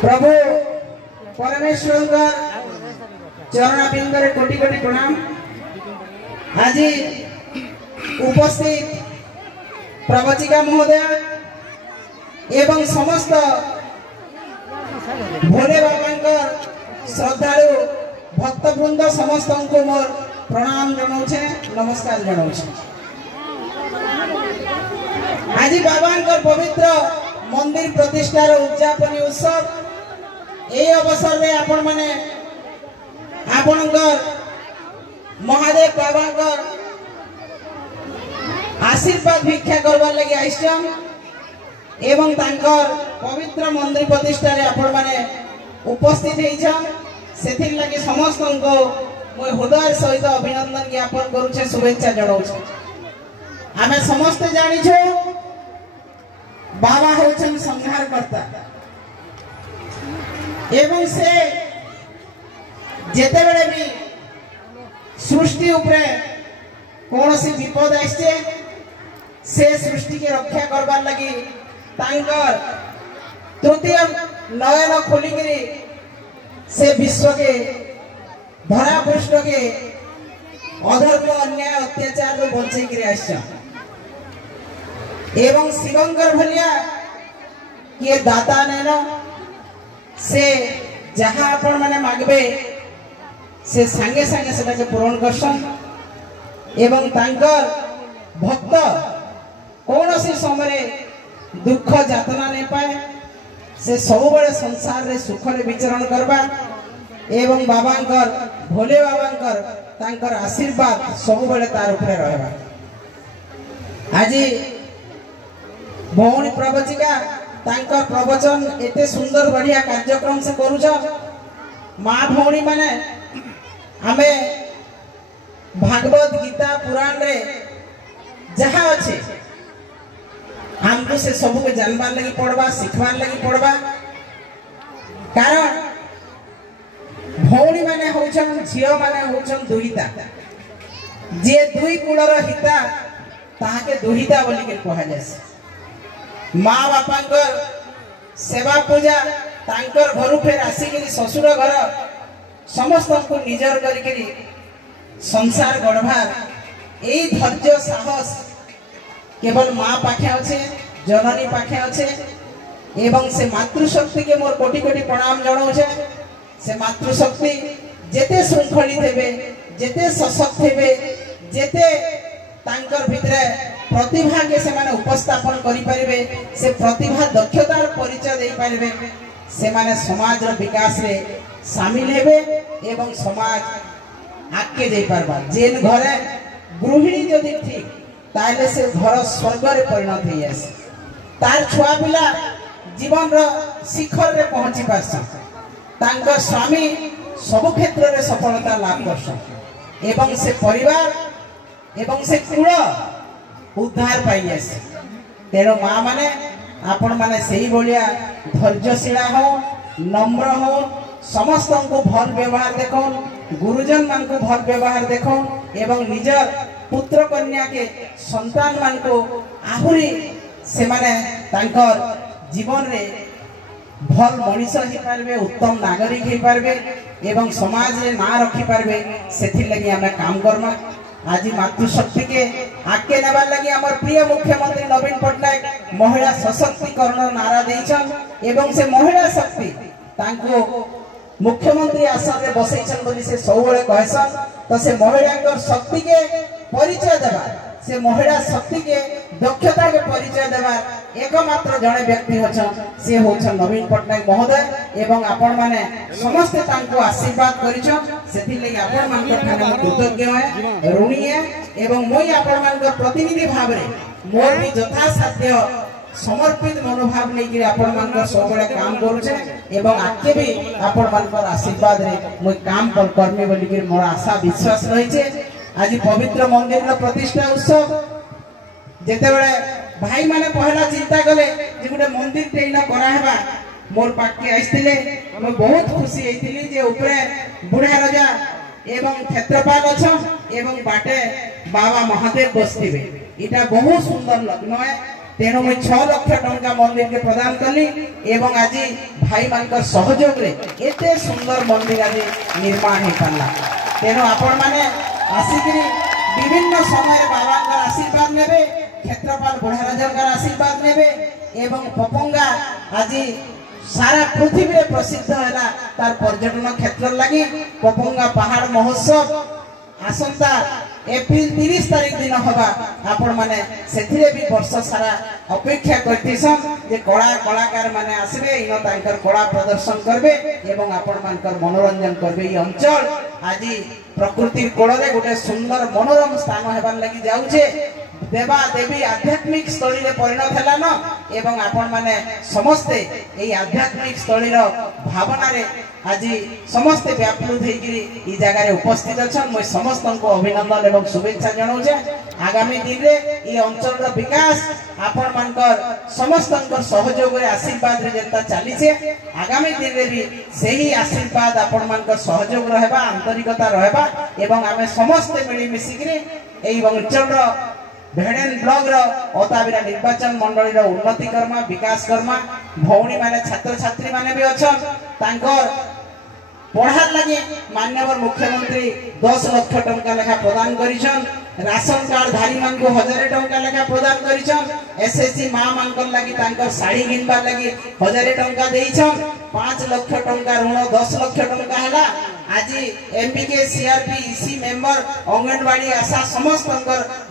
प्रभु परमेश्वर चरण बिंदरे कोटि कोटि प्रणाम। आज उपस्थित प्रवचिका महोदय एवं समस्त भोले बाबा श्रद्धालु भक्तवृंद समस्त को मोर प्रणाम जनाऊे, नमस्कार जनाऊे। आज बाबा पवित्र मंदिर प्रतिष्ठार उद्यापन उत्सव ए अवसर में आपण माने आपणकर महादेव बाबा आशीर्वाद भिक्षा करवार लगी आइछन एवं तांकर पवित्र मंदिर प्रतिष्ठा रे आपण माने उपस्थित होइछन। सेथिर लगी समस्त को मैं हृदय सहित अभिनंदन ज्ञापन करूछे, शुभेच्छा जणाऊछे। आमे समस्त जानी छो बाबा होछन संहारकर्ता एवं से जेते बेले भी सृष्टि उपरे कौनसी विपद आइछे से सृष्टि के रक्षा करबार लगी तांकर तृतीय नयन खोलिकरी से विश्व के धरा पृष्ठ के अधर्म अन्याय अत्याचार रो बंचै करी आइछन एवं शिवंकर भलिया किए दाता नैन से जहाँ आपण माने मागबे से संगे संगे सेटा के पूर्ण करसन एवं तांकर भक्त कौनसी समय दुख यातना नहीं पाए से सब बड़े संसार रे सुख रे विचरण करबा एवं बाबांकर भोले बाबांकर तांकर आशीर्वाद सब बड़े तार ऊपर रहबा। आज भौणी प्रवचिका तांकर प्रवचन एते सुंदर बढ़िया कार्यक्रम से करूछ। माँ भौणी माने आमे भागवत गीता पुराण रे जहाँ अच्छे हमको से सबू के जानबार लगी पड़वा, शिखबार लगी पड़वा। कारण भौणी माने होछन झियो माने होछन दुहिता, जे दुई कुलर हिता ताहाके दुहिता बोली के कहा जाय। माँ बापांकर सेवा पूजा तांकर घर फेर आसिक ससुर घर समस्त को निजर करी संसार गढ़वार यही धैर्य साहस केवल माँ पाखे अच्छे, जननी पाखे अच्छे एवं से मातृशक्ति के मोर कोटि कोटि प्रणाम जनाऊे। से मातृशक्ति जेते श्रृंखलित हेबे, जेते सशक्त हेबे, जेते तांकर भितरे प्रतिभा के से माने उपस्थापन करि परिबे, से प्रतिभा दक्षतार परिचय दे परिबे, से माने समाज रो विकास रे शामिल हेबे एवं समाज आगे जाई पारबा। जेन घरे गृहिणी जदि ठीक ताले से घर स्वर्ग रे परिणत होई आसे, तार छुआ पिला जीवन रो शिखर रे पहुंची पारसा, तांकर स्वामी सब क्षेत्र रे सफलता लाभ करसा एवं से परिवार एवं से कुल उद्धार पाई आसे। तेणु माँ माने आपण माने सही भलिया धैर्यशीला हो, नम्र हो, समस्त को भल व्यवहार देखो, गुरुजन मान को भल व्यवहार देखो एवं निजर पुत्र कन्या के संतान मान को आहुरी से माने तांकर जीवन रे भल मनीष ही पारबे, उत्तम नागरिक ही पारबे एवं समाज रे ना रखी पारबे। सेथि लगी हमें काम करमा। आज मातृशक्ति के आगे नबार लगी आमर प्रिय मुख्यमंत्री नवीन पट्टनायक महिला सशक्तिकरण नारा देइछन एवं से महिला शक्ति तांको मुख्यमंत्री आसन रे बसैछन बोली से सबले कहसन। तो से महिला शक्ति के परिचय देवा, से महिला शक्ति के दक्षता के परिचय देवा एकमात्र जड़े व्यक्ति होछन, से होछन नवीन पट्टनायक महोदय एवं आपण माने समस्त तांको आशीर्वाद करिछन। सेथि लगी आपण मान ठाने कृतज्ञ है, ऋणी है एवं मोई आपण मान प्रतिनिधि भाव रे मोर भी यथासाध्य समर्पित मनोभाव नहीं आपण मान सबले काम करूछे एवं आके भी आपण मान आशीर्वाद रे मोई काम करमी बोली के मोर आशा विश्वास रही छे। आज पवित्र मंदिर प्रतिष्ठा उत्सव जेते बेले भाई माने पहला चिंता कले जे गोटे मंदिर टेना करा हेबा, मोर पाके आइथिले मैं बहुत खुशी हेतिली जे ऊपरे बुढ़ा राजा एवं क्षेत्रपाल अछन एवं बाटे बाबा महादेव बसथिबे। इटा बहुत सुंदर लग्न है तेणु मुझे 6 लाख टंका मंदिर के प्रदान कली एवं आज भाई मान सहयोग रे एते सुंदर मंदिर आज निर्माण हो पारा। तेणु आपण मैंने आसिक विभिन्न समय बाबा आशीर्वाद ने क्षेत्रपाल बुढ़ाराजा आशीर्वाद ने एवं पपंगा आज सारा पृथ्वी रे प्रसिद्ध है तार पर्यटन क्षेत्र लगी पपंगा पहाड़ महोत्सव आसंता एप्रिल 30 तारीख दिन हवा आपण माने सेथिरे भी वर्ष सारा अपेक्षा करतीसन जे कला कलाकार माने आसबे इन तांकर कला प्रदर्शन करबे एवं आपण मानकर मनोरंजन करबे। ई अंचल आज प्रकृति कोल रे गोटे सुंदर मनोरम स्थान हेबार लगी जाउछे। देवा देवी आध्यात्मिक स्थली रे परिणत हला न एवं आपण माने समस्ते एई आध्यात्मिक स्थली रो भावना रे आज समस्ते व्यापृत होइगिरी ई जगह रे उपस्थित अछन। मैं समस्त को अभिनंदन एवं शुभेच्छा जणाउछे। आगामी दिन रे ई अंचल रो विकास आपण मानकर समस्त सहयोग रे आशीर्वाद रे जेंता चाली छे आगामी दिन रे भी सेही आशीर्वाद आपण मानकर सहयोग रहबा आंतरिकता रहबा एवं आमे समस्त मिली मिसिगिरी एई अंचल रो भेड़ेन ब्लॉक रो अताबिरा निर्वाचन मंडली रो उन्नति कर्मा विकास कर्मा भौणी माने छात्र छात्री माने भी अछन तांकर पढ़ार लगे माननीय मुख्यमंत्री 10 लाख टंका लेखा प्रदान करिछन। राशन कार्ड धारी मान को 1000 टंका लेखा प्रदान करिछन। एसएससी मां मानकर लगी तांकर साड़ी गिनबा लगी 1000 टंका देइछन। 5 लाख टंका ऋण 10 लाख टंका हैला। आज एमपीके सीआरपी इसी मेंबर अंगनवाड़ी आशा समस्त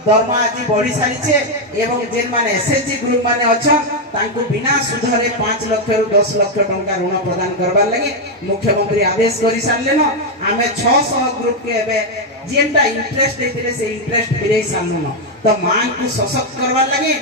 दरमा आज बढ़ी सारी छे एवं जेन माने एसएचजी ग्रुप माने अछन तांको बिना सुधरे 5 लाख रु 10 लाख टंका ऋण प्रदान करबार लगे मुख्यमंत्री आदेश करि सारले न। आमे 600 ग्रुप के एबे जेनटा इंटरेस्ट देथिले से इंटरेस्ट फिरै सारनु न। तो मां को सशक्त करबार लगे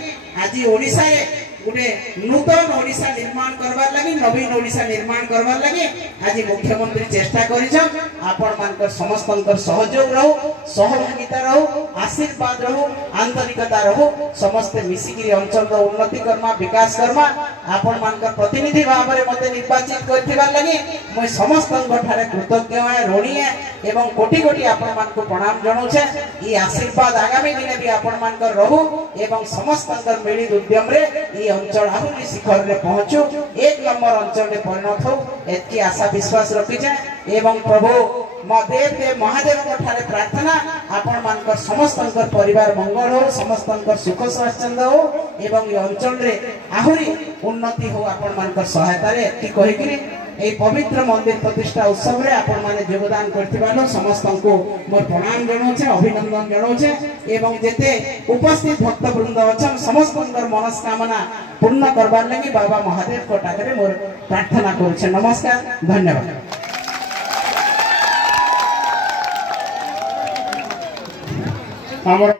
आज ओडिसा रे गोटे नूतन ओडिशा निर्माण करबार लगी नवीन ओडिशा निर्माण करबार लगी आज मुख्यमंत्री चेष्टा करिछन। आपण मानकर समस्तंकर सहयोग रहू सहभागिता रहू आशीर्वाद रहू आंतरिकता रहू समस्त मिसिकी अंचल रो उन्नति कर्मा विकास कर्मा आपण मानकर प्रतिनिधि भाव में मते निर्वाचित करथिबार लगी मैं समस्तंकर ठारे कृतज्ञ है ऋणी है एवं कोटि कोटि आपण मानको प्रणाम जणाउछे। ई आशीर्वाद आगामी दिन भी आपण मानकर रहू एवं समस्तंकर मिलित उद्यम रे ई अंचल आहुरी शिखर रे पहुंचू 1 नंबर अंचल रे परिणत हो एतकी आशा विश्वास रखी जाए एवं प्रभु देव महादेव ठारे प्रार्थना आपण मानकर समस्तंकर परिवार मंगल हो समस्तंकर सुख स्वाच्छंद हो एवं ये अंचल रे आहुरी उन्नति हो आपण मानकर सहायता रे एतकी कहिकरी ए पवित्र मंदिर प्रतिष्ठा उत्सव रे आपण माने योगदान करथिबानो समस्त को मोर प्रणाम जणाउछे अभिनंदन जणाउछे एवं जेते उपस्थित भक्त वृंद अछन समस्तंकर मनस्कामना पूर्ण करबार लागि बाबा महादेव को टाकरे मोर प्रार्थना करूछे। नमस्कार धन्यवाद। हमर